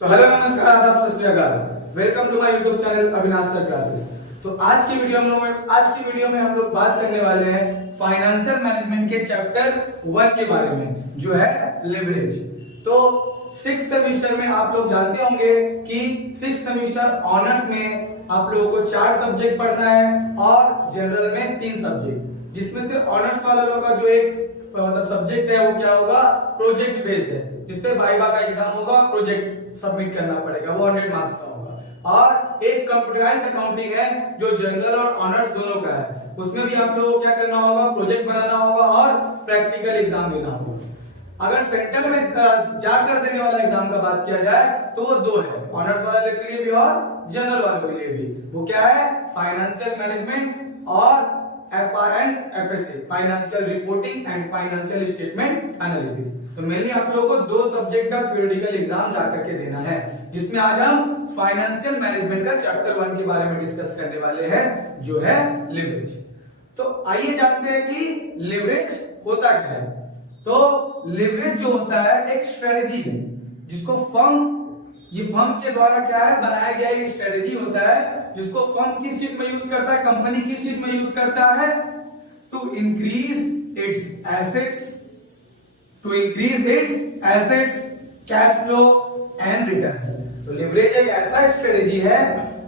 तो हेलो नमस्कार आदाब सत श्री अकाल। Welcome to my YouTube channel Avinash sir classes. तो आज की वीडियो में हम लोग बात करने वाले हैं फाइनेंशियल मैनेजमेंट के चैप्टर 1 के बारे में, जो है लिवरेज। तो 6th सेमेस्टर में आप लोग जानते होंगे कि 6th सेमेस्टर ऑनर्स में आप लोगों को 4 सब्जेक्ट पढ़ना है और जनरल में 3 सब्जेक्ट, जिसमें से ऑनर्स वाले लोगों का जो एक मतलब सब्जेक्ट है वो क्या होगा, प्रोजेक्ट बेस्ड है, जिसपे वाइवा का एग्जाम होगा, प्रोजेक्ट सबमिट करना पड़ेगा, वो 100 मार्क्स का होगा। और एक कंप्यूटराइज्ड अकाउंटिंग है जो जनरल और ऑनर्स दोनों का है, उसमें भी आप लोगों को क्या करना होगा, प्रोजेक्ट बनाना होगा और प्रैक्टिकल एग्जाम देना होगा। अगर सेंटर में जाकर देने वाला एग्जाम का बात किया जाए तो वो 2 है, ऑनर्स वाले के लिए भी और जनरल वालों के लिए भी। वो क्या है, फाइनेंशियल मैनेजमेंट और FRN FSA, financial reporting and financial statement analysis. तो मेनली आप लोगों को 2 सब्जेक्ट का थ्योरेटिकल एग्जाम जाकर के देना है, जिसमें आज हम फाइनेंशियल मैनेजमेंट का चैप्टर 1 के बारे में डिस्कस करने वाले हैं, जो है लिवरेज। तो आइए जानते हैं कि लिवरेज होता क्या है। तो लिवरेज जो होता है एक स्ट्रेटेजी है, जिसको फर्म के द्वारा क्या है बनाया गया एक स्ट्रेटेजी होता है, जिसको फर्म किस चीज में यूज करता है, कंपनी किस चीज में यूज करता है, to increase its assets, cash flow and returns. तो लिवरेज एक ऐसा स्ट्रेटेजी है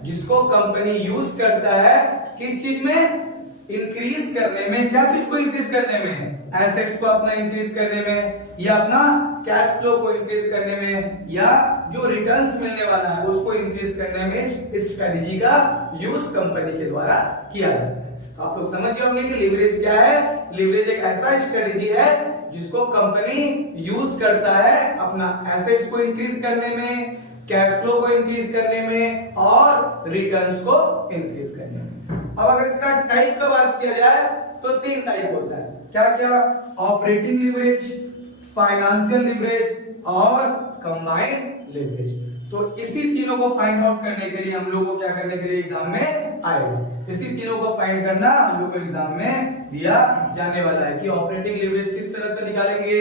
जिसको कंपनी यूज करता है किस चीज में, इंक्रीज करने में। क्या चीज को इंक्रीज करने में, एसेट्स को अपना इंक्रीज करने में, या अपना कैश फ्लो को इंक्रीज करने में, या जो रिटर्न्स मिलने वाला है उसको इंक्रीज करने में इस स्ट्रेटेजी का यूज कंपनी के द्वारा किया जाता है। तो आप लोग समझ गए होंगे कि लिवरेज क्या है। लिवरेज एक ऐसा स्ट्रेटेजी है जिसको कंपनी यूज करता है अपना एसेट्स को इंक्रीज करने में, कैश फ्लो को इंक्रीज करने में और रिटर्न्स को इंक्रीज करने में। अब अगर इसका टाइप का बात किया जाए तो 3 टाइप होता है। क्या क्या, ऑपरेटिंग लिवरेज, फाइनेंशियल लिवरेज और कंबाइंड लिवरेज। तो इसी तीनों को फाइंड आउट करने के लिए हम लोग को क्या करने के लिए एग्जाम में आएगा, इसी तीनों को फाइंड करना हम लोग को एग्जाम में दिया जाने वाला है कि ऑपरेटिंग लिवरेज किस तरह से निकालेंगे,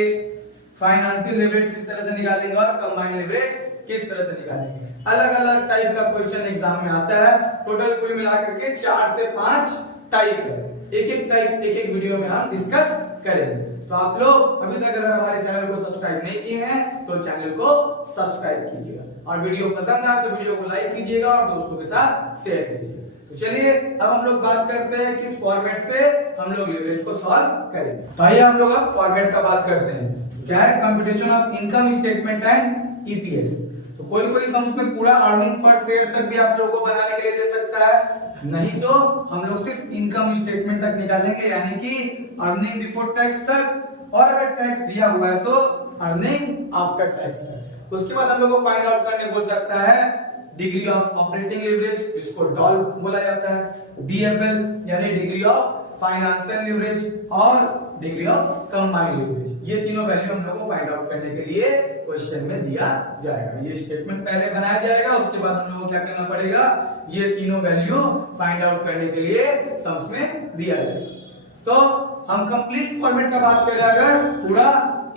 फाइनेंशियल लिवरेज किस तरह से निकालेंगे और कंबाइंड लिवरेज किस तरह से निकालेंगे। अलग अलग टाइप का क्वेश्चन एग्जाम में आता है। टोटल कुल मिलाकर के 4 से 5 टाइप है। एक एक वीडियो में हम डिस्कस करेंगे। तो आप लोग अभी तक अगर हमारे चैनल को सब्सक्राइब नहीं किए हैं तो चैनल को सब्सक्राइब कीजिएगा, और वीडियो पसंद आए तो वीडियो को लाइक कीजिएगा और दोस्तों के साथ शेयर कीजिएगा। तो चलिए अब हम लोग बात करते हैं किस फॉर्मेट से हम लोग लिवरेज को सॉल्व करेंगे। तो आइए हम लोग अब फॉर्मेट का बात करते हैं। क्या है, computation of income statement and EPS. तो कोई समझ में पूरा अर्निंग पर शेयर तक भी आप लोगों को बनाने के लिए दे सकता है, नहीं तो हम लोग सिर्फ इनकम स्टेटमेंट तक निकालेंगे, यानी कि अर्निंग बिफोर टैक्स तक, और अगर टैक्स दिया हुआ है तो अर्निंग आफ्टर टैक्स तक। उसके बाद हम लोग को फाइंड आउट करने बोल सकता है डिग्री ऑफ ऑपरेटिंग लिवरेज, जिसको डॉल बोला जाता है, डीएफएल यानी डिग्री ऑफ फाइनेंशियल लिवरेज, और डिग्री ऑफ कंबाइंड लिवरेज। ये तीनों वैल्यू हम लोग को फाइंड आउट करने के लिए क्वेश्चन में दिया जाएगा। ये स्टेटमेंट पहले बनाया जाएगा, उसके बाद हम लोग को क्या करना पड़ेगा, ये तीनों वैल्यू फाइंड आउट करने के लिए सम्स में दिया जाएगा। तो हम कंप्लीट फॉर्मेट का बात करें अगर पूरा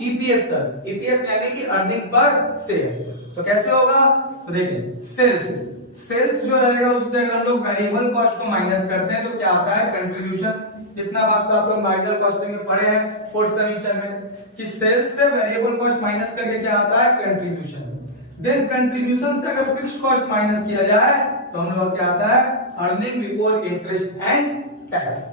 ईपीएस तक, ईपीएस यानी कि अर्निंग पर शेयर, तो कैसे होगा, तो देखिए सेल्स जो रहेगा उससे अगर हम लोग वेरिएबल कॉस्ट को माइनस करते हैं तो क्या आता है, कंट्रीब्यूशन। इतना बात तो आप लोग मार्जिनल कॉस्टिंग में पढ़े हैं 4th सेमेस्टर में कि सेल्स से वेरिएबल कॉस्ट माइनस करके क्या आता है, कंट्रीब्यूशन। देन कंट्रीब्यूशन से अगर फिक्स्ड कॉस्ट माइनस किया जाए तो हम लोग क्या आता है, earning before interest and tax.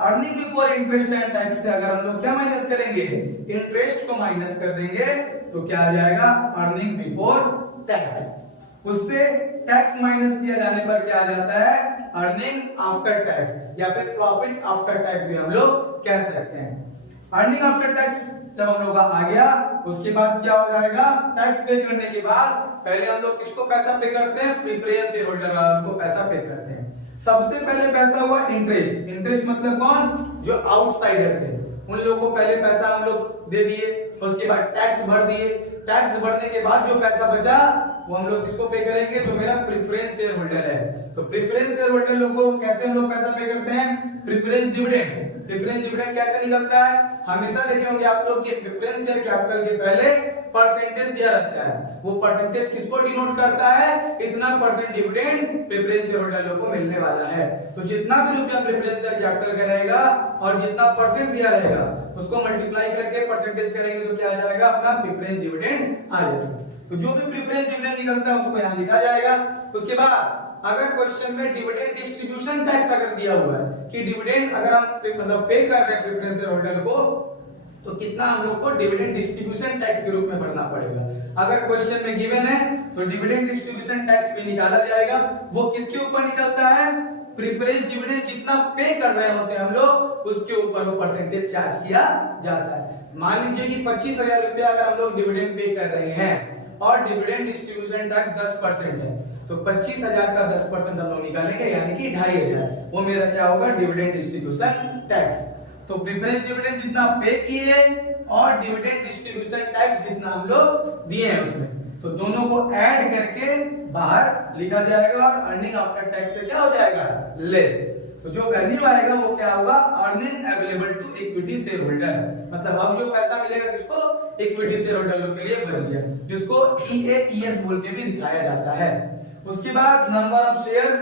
Earning before interest and tax से अगर हम लोग क्या माइनस करेंगे, इंटरेस्ट को माइनस कर देंगे तो क्या आ जाएगा, अर्निंग बिफोर टैक्स। उससे टैक्स माइनस किया जाने पर क्या आ जाता है, अर्निंग आफ्टर टैक्स, या फिर प्रॉफिट आफ्टर टैक्स भी हम लोग कह सकते हैं। अर्निंग आफ्टर टैक्स जब हम लोग आ गया, उसके बाद क्या हो जाएगा, टैक्स पे करने के बाद पहले हम लोग किसको पैसा पे करते हैं, प्रीफरेंस शेयर होल्डर वालों को पैसा पे करते हैं। सबसे पहले पैसा हुआ इंटरेस्ट। इंटरेस्ट मतलब कौन, जो आउटसाइडर थे, उन लोगों को पहले पैसा हम लोग दे दिए, उसके बाद टैक्स भर दिए। टैक्स भरने के बाद जो पैसा बचा वो हम लोग किसको पे करेंगे, जो मेरा प्रेफरेंस शेयर होल्डर है। तो प्रेफरेंस शेयर होल्डर लोग को कैसे हम लोग पैसा पे करते हैं, प्रेफरेंस डिविडेंड। प्रेफरेंस डिविडेंड कैसे निकलता है, हमेशा देखे होंगे आप लोग के प्रेफरेंस शेयर कैपिटल के पहले परसेंटेज दिया रहता है। वो परसेंटेज किसको डिनोट करता है? इतना percent dividend preference share holder को मिलने वाला है। तो जितना भी रुपया प्रेफरेंस शेयर कैपिटल का रहेगा और जितना परसेंट दिया रहेगा उसको मल्टीप्लाई करके परसेंटेज करेंगे तो क्या आ जाएगा? अपना प्रेफरेंस डिविडेंड आ जाएगा। तो जो भी प्रेफरेंस डिविडेंड निकलता है उसको यहाँ लिखा जाएगा। उसके बाद अगर क्वेश्चन में डिविडेंड डिस्ट्रीब्यूशन टैक्स अगर दिया हुआ है कि डिविडेंड अगर हम मतलब पे कर रहे हैं प्रेफरेंस शेयर होल्डर को तो कितना हम लोग को डिविडेंड डिस्ट्रीब्यूशन टैक्स के रूप में भरना पड़ेगा। अगर क्वेश्चन में गिवन है तो डिविडेंड डिस्ट्रीब्यूशन टैक्स भी निकाला जाएगा। वो किसके ऊपर निकलता है? प्रेफरेंस डिविडेंड जितना पे कर रहे होते हैं हम लोग उसके ऊपर वो परसेंटेज चार्ज किया जाता है। मान लीजिए कि 25,000 रुपया अगर हम लोग डिविडेंड पे कर रहे हैं और डिविडेंड डिस्ट्रीब्यूशन टैक्स 10% है तो 25,000 का 10% हम लोग निकालेंगे यानी कि 2,500। वो मेरा क्या होगा? Dividend distribution tax. तो प्रेफरेंस डिविडेंड जितना पे किए और डिविडेंड डिस्ट्रीब्यूशन टैक्स जितना हम लोग दिए हैं उसमें तो दोनों को ऐड करके बाहर लिखा जाएगा और अर्निंग आफ्टर टैक्स से क्या हो जाएगा? लेस। तो जो वैल्यू आएगा वो क्या होगा? Earning available to equity share holder. मतलब अब जो पैसा मिलेगा किसको? इक्विटी शेयर होल्डर के लिए बच गया, जिसको EAES बोल के भी दिखाया जाता है। उसके बाद नंबर ऑफ शेयर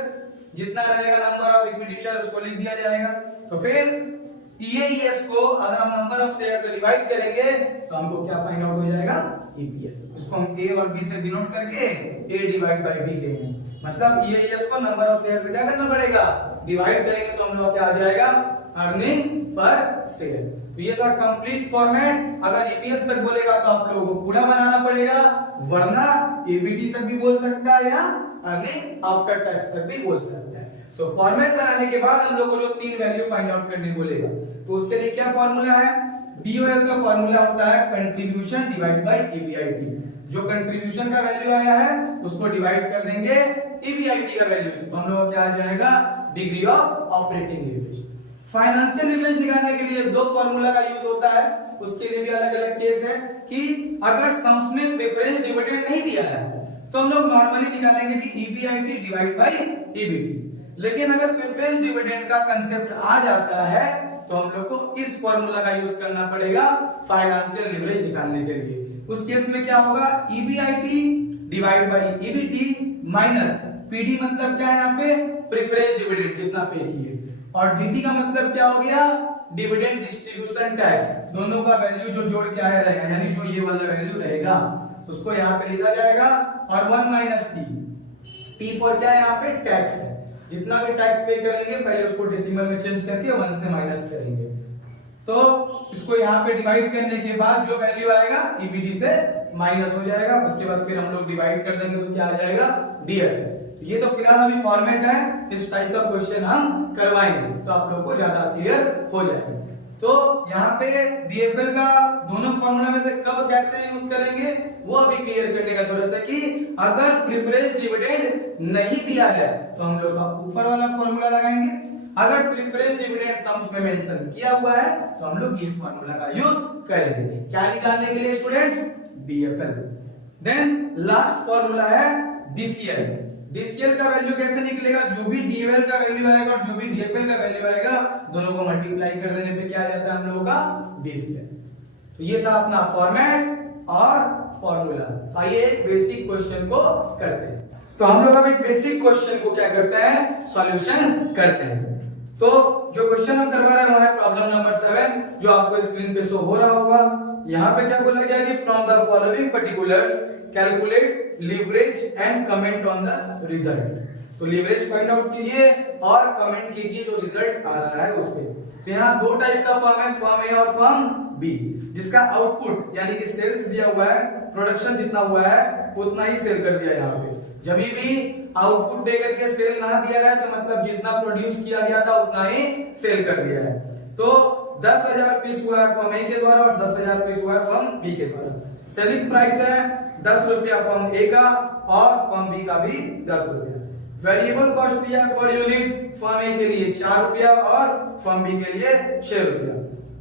जितना रहेगा नंबर ऑफ इक्विटी शेयर उसको लिख दिया जाएगा। तो फिर EAES को अगर हम नंबर ऑफ शेयर से डिवाइड करेंगे तो हमको क्या फाइंड आउट हो जाएगा? EPS। इसको हम A और B से डिनोट करके A डिवाइड बाय B कहेंगे। मतलब EAES को नंबर ऑफ शेयर से क्या करना पड़ेगा? डिवाइड करेंगे तो हम लोग क्या आ जाएगा? Earning per share. तो ये था कंप्लीट फॉर्मेट। अगर EPS तक बोलेगा तो आप लोगों को पूरा बनाना पड़ेगा, वरना EBT तक भी बोल सकता है या अर्निंग आफ्टर टैक्स तक भी बोल सकता है। तो फॉर्मेट बनाने के बाद हम लोग को 3 वैल्यू फाइंड आउट करने बोलेगा। तो उसके लिए क्या फॉर्मूला है? DOL का फॉर्मूला होता है कंट्रीब्यूशन डिवाइड बाय EBIT। जो कंट्रीब्यूशन का वैल्यू आया है उसको डिवाइड कर देंगे EBIT का वैल्यू से, तो हम लोग क्या आ जाएगा? Degree of operating leverage. Financial leverage निकालने के लिए 2 फॉर्मूला का यूज होता है। उसके लिए भी अलग अलग केस है कि अगर सम्स में प्रेफरेंस डिविडेंड नहीं दिया है तो हम लोग नॉर्मली निकालेंगे कि EBIT डिवाइड बाय EBT। लेकिन अगर प्रेफरेंस डिविडेंड का कंसेप्ट आ जाता है तो हम लोग को इस फॉर्मूला का यूज करना पड़ेगा फाइनेंशियल लिवरेज निकालने के लिए। उस केस में क्या होगा? EBIT divide by EBT minus PD मतलब क्या है यहाँ पे? प्रेफरेंस डिविडेंड जितना पे किए, और DT का मतलब क्या हो गया? Dividend distribution tax. दोनों का वैल्यू जो जोड़ के आया रहेगा यानी जो ये वाला वैल्यू रहेगा उसको यहाँ पे लिखा जाएगा और 1 माइनस T फॉर क्या है? यहाँ पे टैक्स है। जितना भी टैक्स पे करेंगे पहले उसको डेसिमल में चेंज करके 1 से माइनस करेंगे। तो इसको यहाँ पे डिवाइड करने के बाद जो वैल्यू आएगा EBT से माइनस हो जाएगा। उसके बाद फिर हम लोग डिवाइड कर देंगे तो क्या आ जाएगा? DF। तो ये तो फिलहाल अभी फॉर्मेट है, इस टाइप का क्वेश्चन हम करवाएंगे तो आप लोगों को ज्यादा क्लियर हो जाएगा। तो यहाँ पे DFL का दोनों फॉर्मूला में से कब कैसे यूज करेंगे वो अभी क्लियर करने का जरूरत है कि अगर प्रेफरेंस डिविडेंड नहीं दिया है तो हम लोग का ऊपर वाला फॉर्मूला लगाएंगे। अगर प्रेफरेंस डिविडेंड सम्स में मेंशन किया हुआ है तो हम लोग ये फॉर्मूला का यूज करेंगे। क्या निकालने के लिए students? DFL। Then last formula है DCL। DCL का वैल्यू कैसे निकलेगा? जो भी DOL का वैल्यू आएगा और जो भी DFL का वैल्यू आएगा दोनों को मल्टीप्लाई कर देने पे क्या आ जाता है हम लोगों का? DCL। तो ये था अपना फॉर्मेट और फॉर्मूला। आइए एक बेसिक क्वेश्चन को करते हैं। तो हम लोग अब एक बेसिक क्वेश्चन को क्या करते हैं? सॉल्यूशन करते हैं। तो जो क्वेश्चन हम करवा रहे हैं वो है प्रॉब्लम नंबर 7 जो आपको स्क्रीन पे शो हो रहा होगा। यहाँ पे क्या बोला गया कि from the following particulars calculate leverage and comment on the result. तो लिवरेज फाइंड आउट कीजिए और कमेंट कीजिए जो रिजल्ट आ रहा है उस पे। तो यहाँ 2 टाइप का फॉर्म है, फॉर्म ए और फॉर्म बी, जिसका आउटपुट यानी कि सेल्स दिया हुआ है, प्रोडक्शन जितना हुआ है उतना ही सेल कर दिया। यहाँ पे जब भी आउटपुट दे करके सेल ना दिया गया तो मतलब जितना प्रोड्यूस किया गया था उतना ही सेल कर दिया है। तो 10,000 पीस हुआ है फॉर्म ए के द्वारा और 10,000 पीस हुआ है फॉर्म बी के द्वारा। सेलिंग प्राइस है 10 रुपया फॉर्म ए का और फॉर्म बी का भी 10 रुपया। वेरिएबल कॉस्ट दिया पर यूनिट फॉर्म ए के लिए 4 रुपया और फॉर्म बी के लिए 6 रुपया।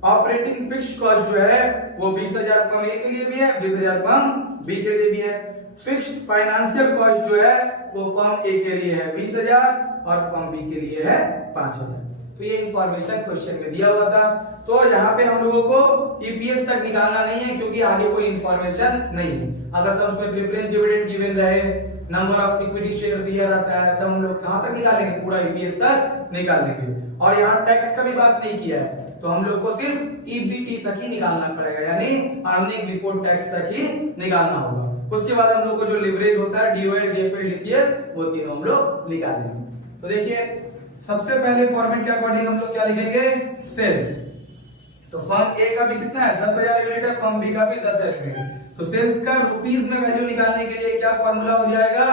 ऑपरेटिंग फिक्स्ड कॉस्ट जो है वो 20,000 फॉर्म ए के लिए भी है, 20,000 फॉर्म बी के लिए भी है। फिक्स्ड फाइनेंशियल कॉस्ट जो है वो फॉर्म ए के लिए है 20,000 और फॉर्म बी के लिए है 5,000। तो ये इंफॉर्मेशन क्वेश्चन में दिया हुआ था। तो यहाँ पे हम लोगों को ईपीएस तक निकालना नहीं है क्योंकि आगे कोई इंफॉर्मेशन नहीं है। अगर सब उसमें प्रेफरेंस डिविडेंड गिवन रहे, नंबर ऑफ इक्विटी शेयर दिया रहता है, तो हम लोग कहां तक निकालेंगे, पूरा ईपीएस तक निकाल लेंगे। और यहाँ टैक्स का भी बात नहीं किया है, तो हम लोग को सिर्फ ईबीटी तक ही निकालना पड़ेगा, यानी अर्निंग बिफोर टैक्स तक ही निकालना होगा। उसके बाद हम लोग को जो लिवरेज होता है डीओएल, डीएफएल, डीसीएल, वो तीनों हम लोग निकालेंगे। तो देखिए सबसे पहले फॉर्मेट के अकॉर्डिंग हम लोग क्या लिखेंगे, सेल्स। तो फर्म ए का भी कितना है, 10,000 यूनिट है, फर्म बी का भी 10,000 यूनिट। तो सेल्स का रुपीस में वैल्यू निकालने के लिए क्या फॉर्मूला हो जाएगा,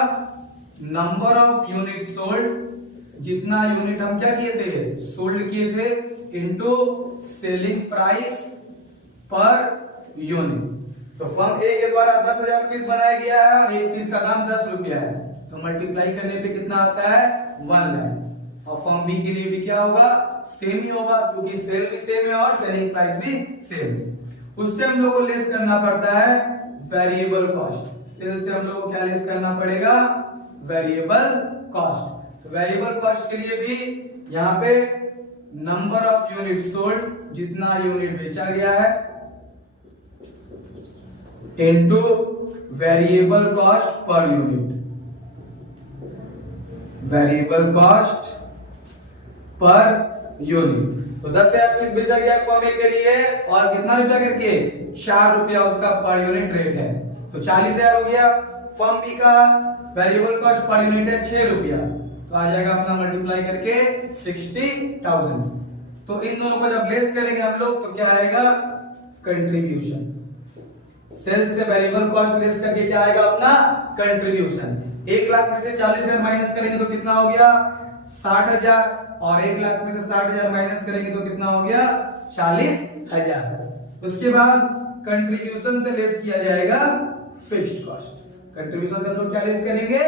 नंबर ऑफ यूनिट सोल्ड, जितना यूनिट हम क्या किए थे, सोल्ड किए थे, into selling price per unit. तो फर्म ए के द्वारा 10,000 पीस बनाया गया है और एक पीस का दाम 10 रुपया है, तो मल्टीप्लाई करने पे कितना आता है, 1 लाख। और फर्म बी के लिए भी क्या होगा, सेम ही होगा क्योंकि सेल भी सेम है और सेलिंग प्राइस भी सेम है। उससे हम लोग को लेस करना पड़ता है वेरिएबल कॉस्ट। सेल से हम लोग को क्या लेस करना पड़ेगा, वेरिएबल कॉस्ट। तो वेरिएबल कॉस्ट के लिए भी यहाँ पे नंबर ऑफ यूनिट सोल्ड, जितना यूनिट बेचा गया है, into variable cost per unit, variable cost per unit. तो 10,000 पीस बेचा गया फर्म ए के लिए और कितना रुपया करके, 4 रुपया उसका पर यूनिट रेट है, तो 40,000 हो गया। फर्म बी का वेरिएबल कॉस्ट पर यूनिट है 6 रुपया, तो आ जाएगा अपना मल्टीप्लाई करके 60,000। तो इन दोनों को जब लेस करेंगे हम लोग तो क्या आएगा, कंट्रीब्यूशन। सेल्स से वेरिएबल कॉस्ट लेस करके क्या आएगा, अपना कंट्रीब्यूशन। 1 लाख में से 40,000 माइनस करेंगे तो कितना हो गया, 60,000, और 1 लाख में से 60,000 माइनस करेंगे तो कितना हो गया, 40,000। उसके बाद कंट्रीब्यूशन से लेस किया जाएगा फिक्स्ड कॉस्ट। कंट्रीब्यूशन से हम लोग क्या लेस करेंगे,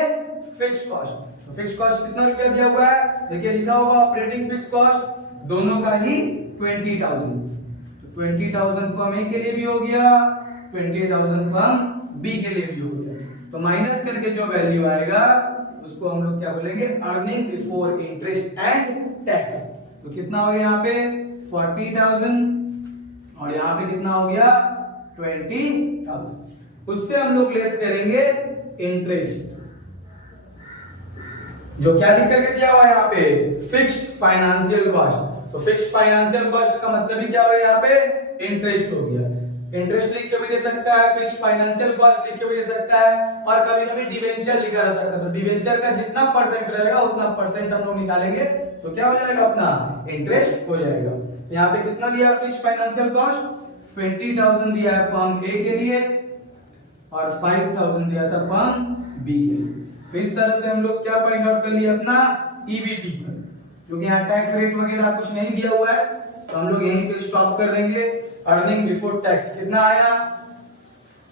फिक्स्ड कॉस्ट। तो फिक्स्ड कॉस्ट कितना रुपया दिया हुआ है, देखिए लिखा होगा ऑपरेटिंग फिक्स्ड कॉस्ट, दोनों का ही 20,000। तो 20,000 फर्म ए के लिए भी हो गया, 20,000 फर्म बी के लिए भी हो गया। तो माइनस करके जो वैल्यू आएगा उसको हम लोग क्या बोलेंगे, earning before interest and tax. तो कितना हो गया यहाँ पे 40,000 और यहाँ पे कितना हो गया 20,000। उससे हम लोग लेस करेंगे इंटरेस्ट, जो क्या लिख करके दिया हुआ है यहाँ पे, फिक्स्ड फाइनेंशियल कॉस्ट। तो फिक्स्ड फाइनेंशियल कॉस्ट का मतलब ही क्या हो गया, यहाँ पे इंटरेस्ट हो गया। इंटरेस्ट लिख के भी दे सकता है, फिक्स्ड फाइनेंशियल कॉस्ट लिख के भी दे सकता है, और कभी कभी डिवेंचर लिखा जा सकता है। तो डिवेंचर का जितना परसेंट रहेगा उतना परसेंट हम लोग निकालेंगे, तो क्या हो जाएगा, अपना इंटरेस्ट हो जाएगा। यहाँ पे कितना दिया फिक्स्ड फाइनेंशियल कॉस्ट, 20,000 दिया है फर्म ए के लिए और 5,000 दिया था फर्म बी के लिए। तो इस तरह से हम लोग क्या फाइंड आउट कर लिए, अपना ईबीटी, क्योंकि यहाँ टैक्स रेट वगैरह कुछ नहीं दिया हुआ है, तो हम लोग यहीं पे स्टॉप कर देंगे। अर्निंग बिफोर टैक्स कितना आया,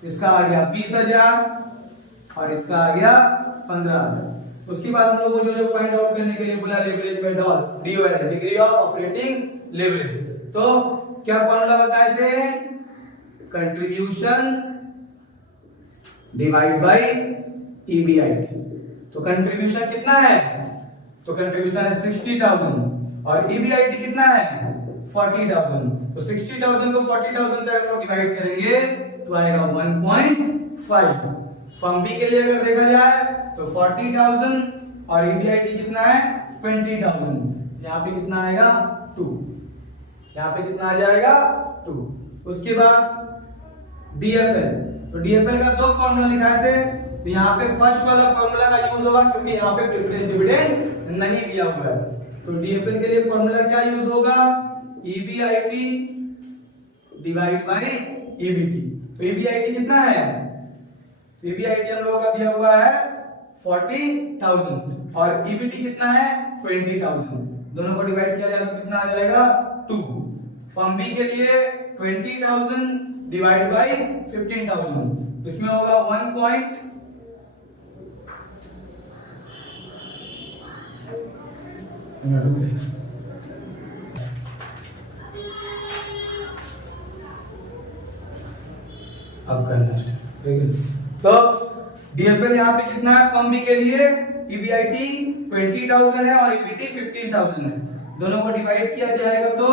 इसका आ गया 20,000 और इसका आ गया 15,000। उसके बाद हम लोग को जो फाइंड आउट करने के लिए बोला, leverage by DOL, degree of operating leverage. तो क्या फॉर्मूला बताए थे, कंट्रीब्यूशन डिवाइड बाय ईबीआईटी। तो कंट्रीब्यूशन कितना है, तो कंट्रीब्यूशन है 60,000 और ईबीआईटी कितना है 40,000। तो 60,000 को 40,000 से अगर डिवाइड करेंगे तो आएगा 1.5। फर्म बी के लिए अगर देखा जाए तो 40,000 और ईबीआईटी कितना है 20,000, यहाँ पे कितना आएगा 2, यहाँ पे कितना आ जाएगा 2। उसके बाद डीएफएल, तो डीएफएल का दो फॉर्मूला लिखाए थे, तो यहाँ पे फर्स्ट वाला फॉर्मूला का यूज होगा क्योंकि यहाँ पे प्रेफरेंस डिविडेंड नहीं दिया हुआ है। तो डीएफएल के लिए फॉर्मूला क्या यूज होगा, ईबीआईटी डिवाइड बाय ईबीटी। तो ईबीआईटी कितना है, ईबीआईटी हम लोगों का दिया हुआ है 40,000 और ईबीटी कितना है 20,000। दोनों को डिवाइड किया जाए तो कितना आ जाएगा 2। फर्म बी के लिए 20,000 डिवाइड बाय 15,000, इसमें होगा 1. अब करना है, तो डीएफएल यहाँ पे कितना है फर्म बी के लिए, ईबीआईटी 20,000 है और ईबीटी 15,000 है। दोनों को डिवाइड किया जाएगा तो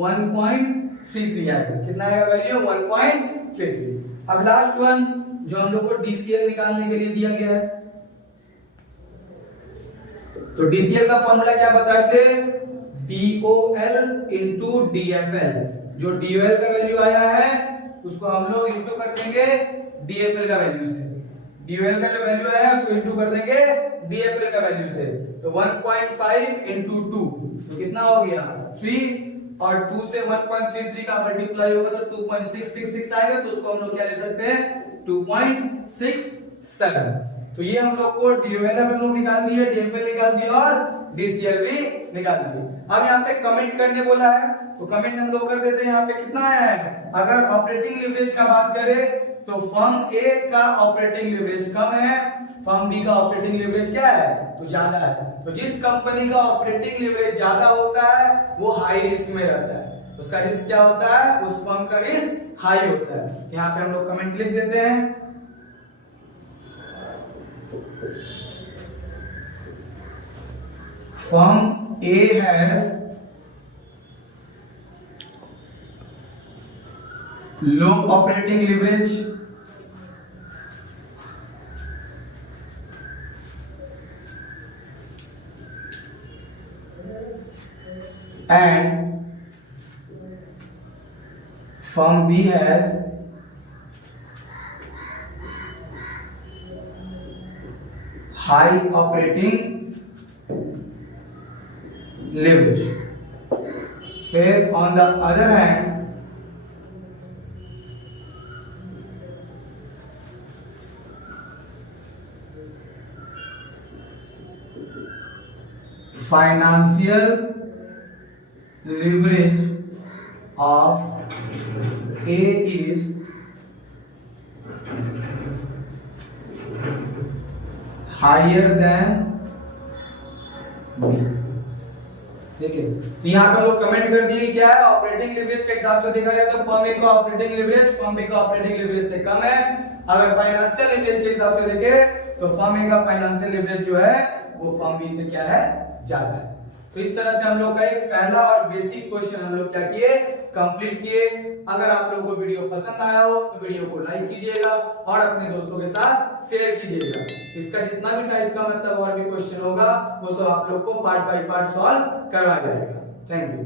1.33 आएगा। कितना आएगा वैल्यू? 1.33। अब लास्ट वन जो हम लोग को DCL निकालने के लिए दिया गया है, तो DCL का फॉर्मूला क्या बताए थे? DOL into DFL। जो DOL का वैल्यू आया है उसको हम लोग इंटू कर देंगे DFL का वैल्यू से। DOL का जो वैल्यू आया है उसको इंटू कर देंगे DFL का वैल्यू से। तो 1.5 into 2 तो कितना हो गया? 3, और 2 से 1.33 का मल्टीप्लाई होगा तो 2.666 आएगा। तो उसको हम लोग क्या ले सकते हैं? 2.67। तो ये हम लोग को DOL हम लोग निकाल दिए, DFL निकाल दिए और DCL भी निकाल दिए। अब यहाँ पे कमेंट करने बोला है तो कमेंट हम लोग कर देते हैं। यहाँ पे कितना आया है? अगर ऑपरेटिंग लिवरेज का बात करें तो फर्म ए का ऑपरेटिंग लिवरेज कम है, फर्म बी का ऑपरेटिंग लिवरेज क्या है? तो ज्यादा है। तो जिस कंपनी का ऑपरेटिंग लिवरेज ज्यादा होता है वो हाई रिस्क में रहता है। उसका रिस्क क्या होता है? उस फर्म का रिस्क हाई होता है। यहाँ पे हम लोग कमेंट लिख देते हैं। Firm A has low operating leverage and Firm B has high operating leverage. फिर on the other hand financial leverage of A is higher than B। ठीक है, तो यहाँ पे हम लोग कमेंट कर दिए क्या है? ऑपरेटिंग लिवरेज के हिसाब से देखा जाए तो फर्म ए का ऑपरेटिंग लिवरेज फर्म बी का ऑपरेटिंग लिवरेज से कम है। अगर फाइनेंशियल लिवरेज के हिसाब से देखे तो फर्म ए का फाइनेंशियल लिवरेज जो है वो फर्म बी से क्या है? ज्यादा है। तो इस तरह से हम लोग का एक पहला और बेसिक क्वेश्चन हम लोग क्या किए? कंप्लीट किए। अगर आप लोगों को वीडियो पसंद आया हो तो वीडियो को लाइक कीजिएगा और अपने दोस्तों के साथ शेयर कीजिएगा। इसका जितना भी टाइप का मतलब और भी क्वेश्चन होगा वो सब आप लोग को पार्ट बाय पार्ट सॉल्व करवाया जाएगा। Thank you.